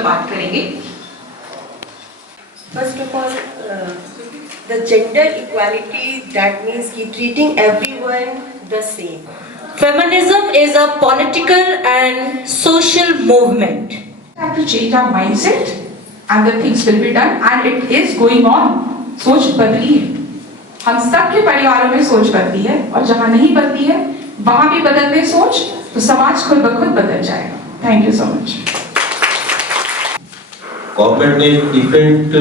में बात करेंगे। First of all, the gender equality, that means treating everyone the same. Feminism is a political and social movement. We have to change our mindset and the things will be done and it is going on. सोच बदली है, हम सबके परिवारों में सोच बदली है और जहाँ नहीं बदली है वहाँ भी बदल दे सोच तो समाज खुद ब खुद बदल जाएगा। Thank you so much. Government ने डिफरेंट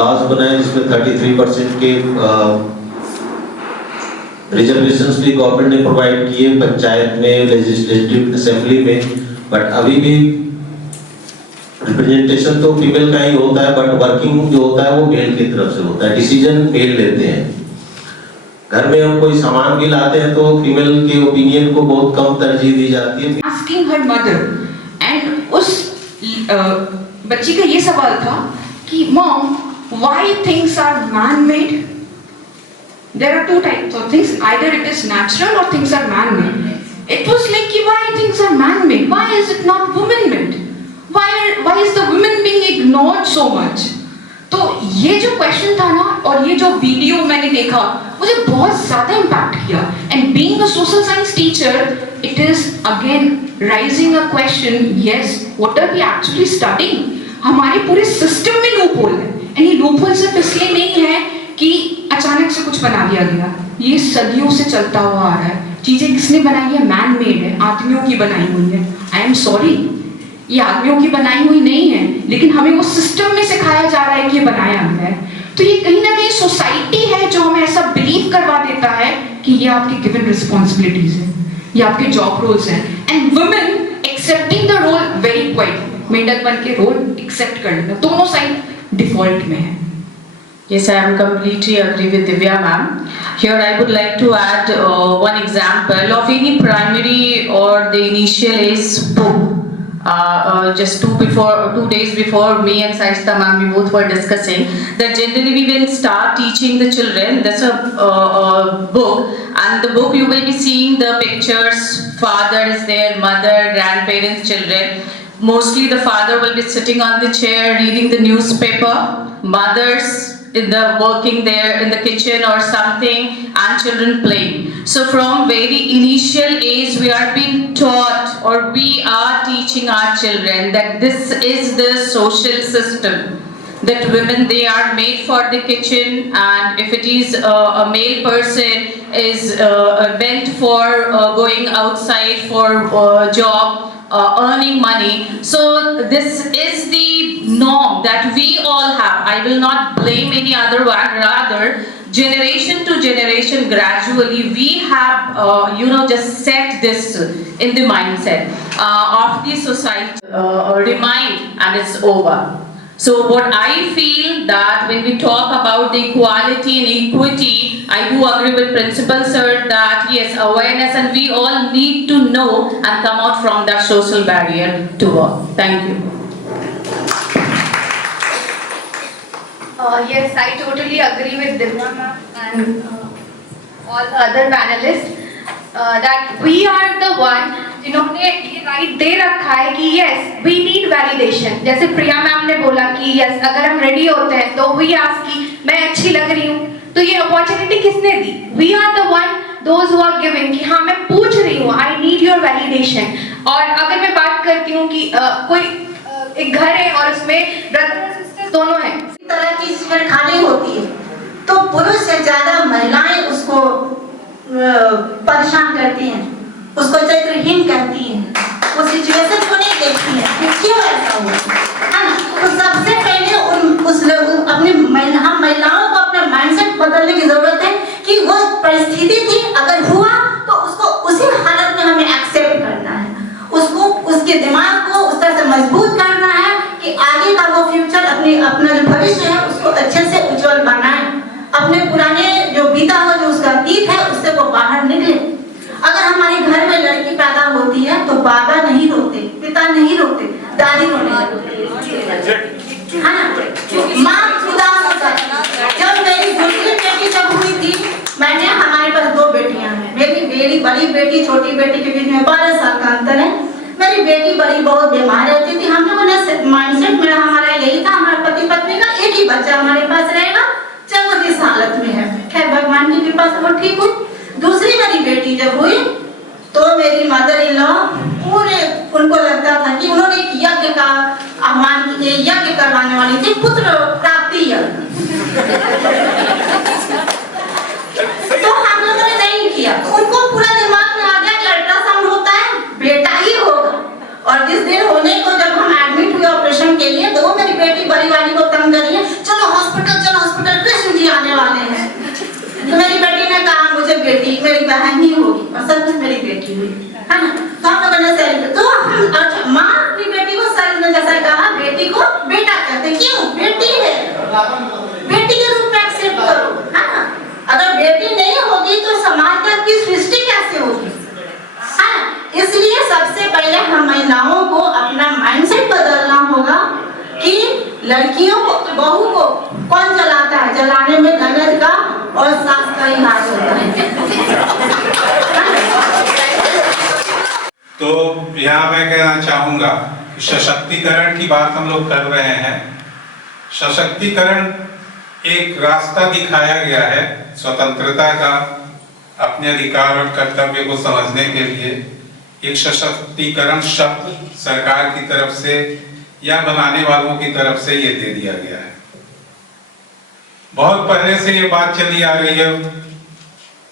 लॉज बनाए जिसमें 33% के रिजर्वेशंस भी गवर्नमेंट ने प्रोवाइड किए पंचायत में, लेजिस्लेटिव असेंबली में, बट अभी भी रिप्रेजेंटेशन तो फीमेल का ही होता है, बट वर्किंग जो होता है वो मेल की तरफ से होता है, डिसीजन मेल लेते हैं। घर में हम कोई सामान भी लाते हैं तो फीमेल के ओपिनियन को बहुत कम तरजीह दी जाती है। Asking her mother and उस बच्ची का ये सवाल था कि mom, why things are man-made? There are two types of things, either it is natural or things are man-made. It was like why things are man-made? Why is it not woman-made? Why is the women being ignored so much? तो ये जो question था ना और ये जो video मैंने देखा मुझे बहुत ज्यादा इम्पैक्ट किया। And being a social science teacher it is again rising a question, yes what are we actually studying? हमारे पूरे सिस्टम में लूप होल है एंड ये लूप होल सिर्फ इसलिए नहीं है कि अचानक से कुछ बना दिया गया, ये सदियों से चलता हुआ आ रहा है। चीजें किसने बनाई है? मैन मेड है, आदमियों की बनाई हुई है। आई एम सॉरी, ये आदमियों की बनाई हुई नहीं है, लेकिन हमें वो सिस्टम में सिखाया जा रहा है कि ये बनाया गया है। तो ये कहीं ना कहीं सोसाइटी है जो हमें ऐसा बिलीव करवा देता है कि ये आपकी गिवन रिस्पॉन्सिबिलिटीज है, ये आपके जॉब रोल्स हैं, and women accepting the role very quite, मेंढक बन के रोल एक्सेप्ट कर लेना, दोनों साइड डिफॉल्ट में है। Yes, I am completely agree with Divya ma'am. Here I would like to add one example of any primary or the initial age book. Just 2 days before me and Saishta ma'am we both were discussing that generally we will start teaching the children. That's a book, and the book you will be seeing the pictures, father is there, mother, grandparents, children. Mostly the father will be sitting on the chair reading the newspaper, mothers in the working there in the kitchen or something, and children playing. So from very initial age we are being taught or we are teaching our children that this is the social system, that women they are made for the kitchen, and if it is a male person is meant for going outside for job, earning money. So this is the norm that we all have. I will not blame any other one, rather generation to generation gradually we have just set this in the mindset of the society, remind and it's over. So what I feel that when we talk about the equality and equity, I do agree with Principal Sir that yes, awareness and we all need to know and come out from that social barrier to work. Thank you. Yes, I totally agree with Divya ma'am and all the other panelists that we are the one जिन्होंने ये right they रखा है कि yes we need validation। जैसे प्रिया ma'am ने बोला कि yes अगर हम रेडी होते हैं तो we ask कि मैं अच्छी लग रही हूँ, तो ये अपॉर्चुनिटी किसने दी? We are the one those who are giving कि हाँ मैं पूछ रही हूँ, I need your validation। और अगर मैं बात करती हूँ कि कोई एक घर है और उसमें ब्रदर और सिस्टर दोनों हैं, इस तरह की छेड़खानी होती है तो पुरुष से ज्यादा महिलाएं उसको परेशान करती हैं, उसको चरित्रहीन कहती हैं, वो सिचुएशन को नहीं देखती हैं कि क्यों ऐसा हुआ है ना। तो सबसे पहले हम महिलाओं को अपना माइंडसेट बदलने की जरूरत है कि वो परिस्थिति थी, अगर हुआ तो उसको उसी हालत में हमें एक्सेप्ट करना है, उसको उसके दिमाग को उस तरह से मजबूत करना है कि आगे का वो फ्यूचर अपना जो भविष्य है उसको अच्छे से उज्जवल बनाए, अपने पुराने जो बीता हुआ जो उसका अतीत है उससे वो बाहर निकले। अगर हमारे घर में लड़की पैदा होती है तो बाबा नहीं रोते, पिता नहीं रोते, दादी रोने लगती है ना, माँ उदास होता है। जब मेरी दूसरी बेटी जब हुई थी, मैंने हमारे पास 2 बेटियां हैं, मेरी बड़ी बेटी छोटी बेटी के बीच में 12 साल का अंतर है। मेरी बेटी बड़ी बहुत बीमार रहती थी, हम लोगों ने माइंडसेट ये यज्ञ करवाने वाली थी, पुत्र प्राप्ति यज्ञ। तो हम लोगों ने नहीं किया। उनको पूरा दिमाग में आ गया कि अल्ट्रासाउंड होता है, बेटा ही होगा। और जिस दिन होने को जब हम एडमिट हुए ऑपरेशन के लिए, तो वो मेरी बेटी बड़ी वाली को तंग करी है, चलो हॉस्पिटल, कृष्ण जी आने वाले हैं। तो मेरी बेटी ने कहा मुझे बेटी मेरी बहन ही होगी, और सब कुछ मेरी बेटी हुई, है ना। तो हम लोगों ने सेलिब्रेट, तो हम माँ अपनी बेटी को सर ने जैसा कहा, बेटी को बेटा कहते, क्यों? बेटी है, बेटी के रूप में एक्सेप्ट करो, है ना। अगर बेटी नहीं होगी तो समाज में की सृष्टि कैसे होगी, है ना। इसलिए सबसे पहले हम महिलाओं को अपना माइंडसेट बदलना होगा कि लड़कियों को, बहू को कौन जलाता है? जलाने में ननद का और सास का ही हाथ होता है। तो यहाँ मैं कहना चाहूंगा कि सशक्तिकरण की बात हम लोग कर रहे हैं। सशक्तिकरण एक रास्ता दिखाया गया है स्वतंत्रता का, अपने अधिकार और कर्तव्य को समझने के लिए। एक सशक्तिकरण शब्द सरकार की तरफ से या बनाने वालों की तरफ से ये दे दिया गया है। बहुत पहले से ये बात चली आ रही है,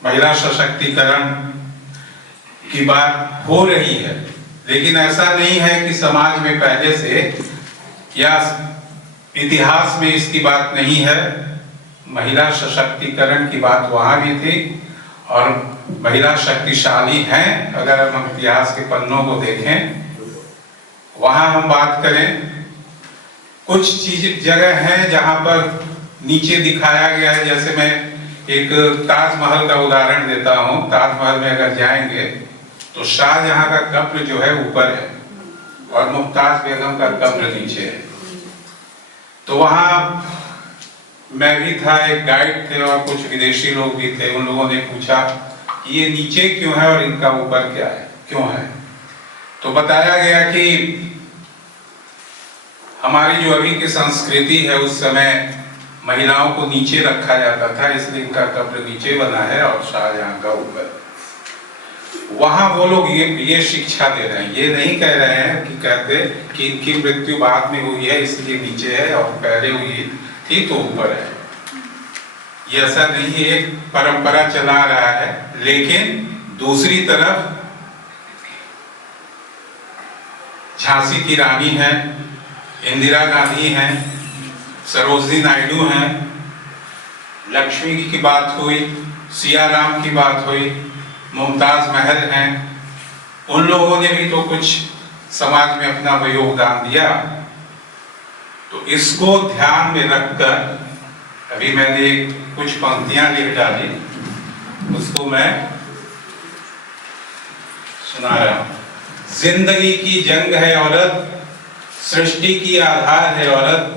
महिला सशक्तिकरण की बात हो रही है, लेकिन ऐसा नहीं है कि समाज में पहले से या इतिहास में इसकी बात नहीं है। महिला सशक्तिकरण की बात वहां भी थी और महिला शक्तिशाली हैं। अगर हम इतिहास के पन्नों को देखें, वहां हम बात करें, कुछ चीज जगह है जहां पर नीचे दिखाया गया है। जैसे मैं एक ताजमहल का उदाहरण देता हूं। ताजमहल में अगर जाएंगे तो शाहजहां का कब्र जो है ऊपर है और मुमताज बेगम का कब्र नीचे है। तो वहां मैं भी था, एक गाइड थे और कुछ विदेशी लोग भी थे। उन लोगों ने पूछा कि ये नीचे क्यों है और इनका ऊपर क्या है, क्यों है? तो बताया गया कि हमारी जो अभी की संस्कृति है, उस समय महिलाओं को नीचे रखा जाता था, इसलिए इनका कब्र नीचे बना है और शाहजहां का ऊपर। वहां वो लोग ये शिक्षा दे रहे हैं, ये नहीं कह रहे हैं कि कहते कि इनकी मृत्यु बाद में हुई है इसलिए नीचे है और पहले हुई थी तो ऊपर है। ये ऐसा नहीं, एक परंपरा चला रहा है। लेकिन दूसरी तरफ झांसी की रानी है, इंदिरा गांधी हैं, सरोजिनी नायडू हैं, लक्ष्मी की बात हुई, सियाराम की बात हुई, मुमताज महल हैं। उन लोगों ने भी तो कुछ समाज में अपना योगदान दिया। तो इसको ध्यान में रखकर अभी मैंने कुछ पंक्तियां लिख डाली, उसको मैं सुना रहा हूं। जिंदगी की जंग है औरत, सृष्टि की आधार है औरत,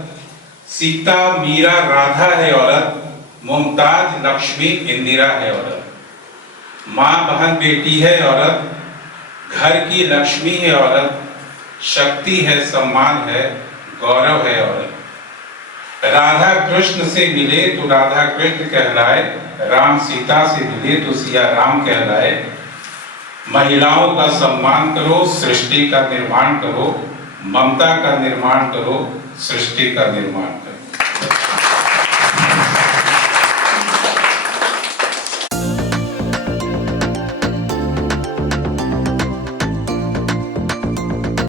सीता मीरा राधा है औरत, मुमताज लक्ष्मी इंदिरा है औरत, माँ बहन बेटी है औरत, घर की लक्ष्मी है औरत, शक्ति है सम्मान है गौरव है औरत। राधा कृष्ण से मिले तो राधा कृष्ण कहलाए, राम सीता से मिले तो सिया राम कहलाए। महिलाओं का सम्मान करो, सृष्टि का निर्माण करो, ममता का निर्माण करो, सृष्टि का निर्माण।